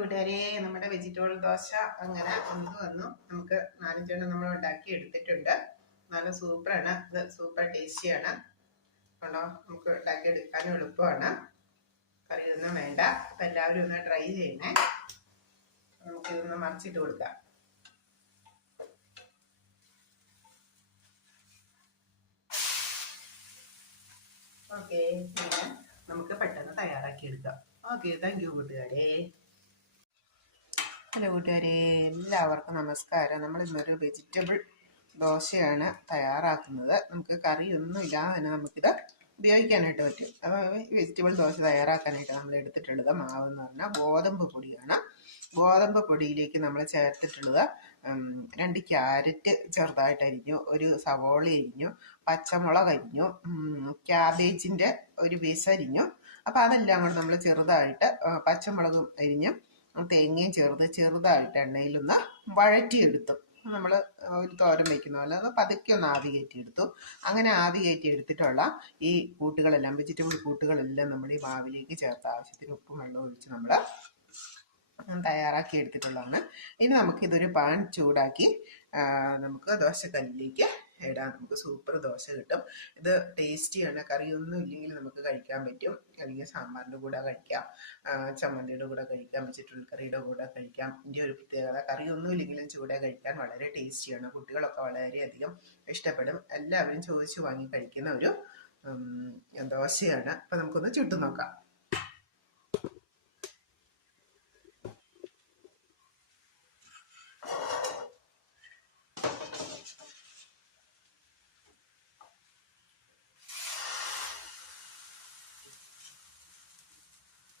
കൂട്ടുകാരെ, നമ്മുടെ വെജിറ്റബിൾ ദോശ അങ്ങനെ വന്നു. നമുക്ക് 4-5 നമ്മൾ ഉണ്ടാക്കി എടുത്തിട്ടുണ്ട്. നല്ല സൂപ്പറാണ്, ഇത് സൂപ്പർ ടേസ്റ്റിയാണ്. കണ്ടോ, നമുക്ക് ഉണ്ടാക്കി എടുക്കാനും എളുപ്പമാണ്. കറിയൊന്നും വേണ്ട. അപ്പം എല്ലാവരും ഒന്ന് ട്രൈ ചെയ്യണേ. നമുക്കിതൊന്ന് മറിച്ചിട്ട് കൊടുക്കാം. ഓക്കെ, നമുക്ക് പെട്ടെന്ന് തയ്യാറാക്കി എടുക്കാം. ഓക്കെ, താങ്ക് യു കൂട്ടുകാരെ. ഹലോ കൂട്ടുകാരെ, എല്ലാവർക്കും നമസ്കാരം. നമ്മൾ ഇന്നൊരു വെജിറ്റബിൾ ദോശയാണ് തയ്യാറാക്കുന്നത്. നമുക്ക് കറിയൊന്നും ഇല്ലാതെ തന്നെ നമുക്കിത് ഉപയോഗിക്കാനായിട്ട് പറ്റും. അപ്പോൾ വെജിറ്റബിൾ ദോശ തയ്യാറാക്കാനായിട്ട് നമ്മൾ എടുത്തിട്ടുള്ളത് മാവ് എന്ന് പറഞ്ഞാൽ ഗോതമ്പ് പൊടിയാണ്. ഗോതമ്പ് പൊടിയിലേക്ക് നമ്മൾ ചേർത്തിട്ടുള്ളത് 2 ക്യാരറ്റ് ചെറുതായിട്ട് അരിഞ്ഞു, 1 സവോള അരിഞ്ഞു, പച്ചമുളക് അരിഞ്ഞു, ക്യാബേജിൻ്റെ ഒരു പീസ് അരിഞ്ഞു. അപ്പോൾ അതെല്ലാം കൂടെ നമ്മൾ ചെറുതായിട്ട് പച്ചമുളകും അരിഞ്ഞു തേങ്ങയും ചെറുതായിട്ട് എണ്ണയിലൊന്ന് വഴറ്റിയെടുത്തു. നമ്മൾ ഒരു തോരൻ വയ്ക്കുന്ന പോലെ അത് പതുക്കെ ഒന്ന് ആവി കയറ്റിയെടുത്തു. അങ്ങനെ ആവി കയറ്റി എടുത്തിട്ടുള്ള ഈ കൂട്ടുകളെല്ലാം, വെജിറ്റബിൾ കൂട്ടുകളെല്ലാം നമ്മൾ ഈ മാവിലേക്ക് ചേർത്ത് ആവശ്യത്തിന് ഉപ്പും വെള്ളവും ഒഴിച്ച് നമ്മൾ തയ്യാറാക്കി എടുത്തിട്ടുള്ളതാണ്. ഇനി നമുക്കിതൊരു പാൻ ചൂടാക്കി നമുക്ക് ദോശക്കല്ലിലേക്ക് ഇടാം. നമുക്ക് സൂപ്പർ ദോശ കിട്ടും. ഇത് ടേസ്റ്റിയാണ്. കറിയൊന്നും ഇല്ലെങ്കിൽ നമുക്ക് കഴിക്കാൻ പറ്റും. അല്ലെങ്കിൽ സാമ്പാറിൻ്റെ കൂടെ കഴിക്കാം, ചമ്മന്തിയുടെ കൂടെ കഴിക്കാം, വെജിറ്റബിൾ കറിയുടെ കൂടെ കഴിക്കാം. ഇതിൻ്റെ ഒരു പ്രത്യേകത, കറിയൊന്നും ഇല്ലെങ്കിലും ചൂടെ കഴിക്കാൻ വളരെ ടേസ്റ്റിയാണ്. കുട്ടികളൊക്കെ വളരെയധികം ഇഷ്ടപ്പെടും. എല്ലാവരും ചോദിച്ചു വാങ്ങി കഴിക്കുന്ന ഒരു ദോശയാണ്. അപ്പം നമുക്കൊന്ന് ചുട്ടു നോക്കാം.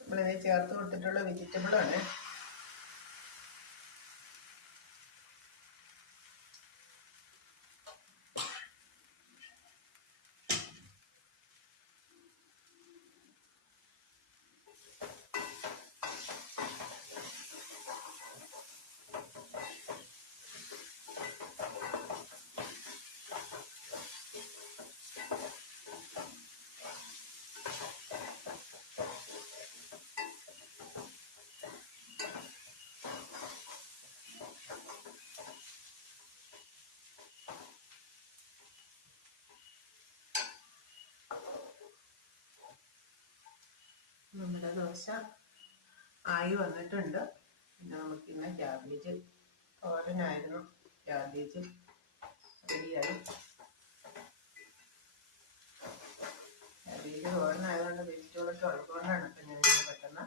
നമ്മളിത് ചേർത്ത് കൊടുത്തിട്ടുള്ള വെജിറ്റബിളാണ്. നമ്മുടെ ദോശ ആയി വന്നിട്ടുണ്ട്. പിന്നെ നമുക്കിന്ന് ക്യാബേജ് തോരനായിരുന്നു. ക്യാബേജ് റെഡിയായി. ക്യാബേജ് തോരനായതുകൊണ്ട് വെജിറ്റബിളൊക്കെ ഉള്ളതുകൊണ്ടാണ് ഇപ്പം ഞാൻ പെട്ടെന്ന്